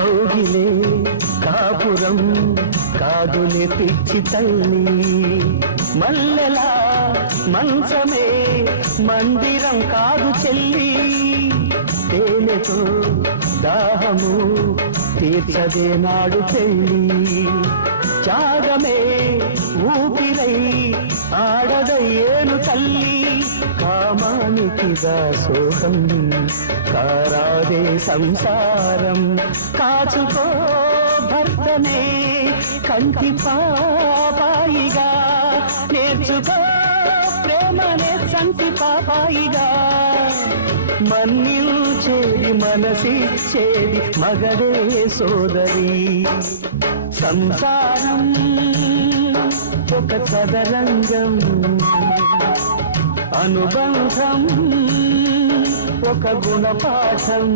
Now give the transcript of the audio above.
కౌగిలే కాపురం కాదులే పిచ్చి తల్లి, మల్లెలా మంచమే మందిరం కాదు చెల్లి, తేనెతో దాహము తీర్చదే నాడు పెళ్ళి, త్యాగమే ఊపిరై ఆడదయ్యేను తల్లి, కామానికి దాసోహం కారాదే సంసారం, కాచుకో భర్తనే కంటి పాపాయిగా, నేర్చుకో ప్రేమనే సంటి పాపాయిగా, మన్నించేది మనసిచ్చేది మగడే సోదరి, సంసారం ఒక చదరంగం, అనుబంధం ఒక గుణపాఠం.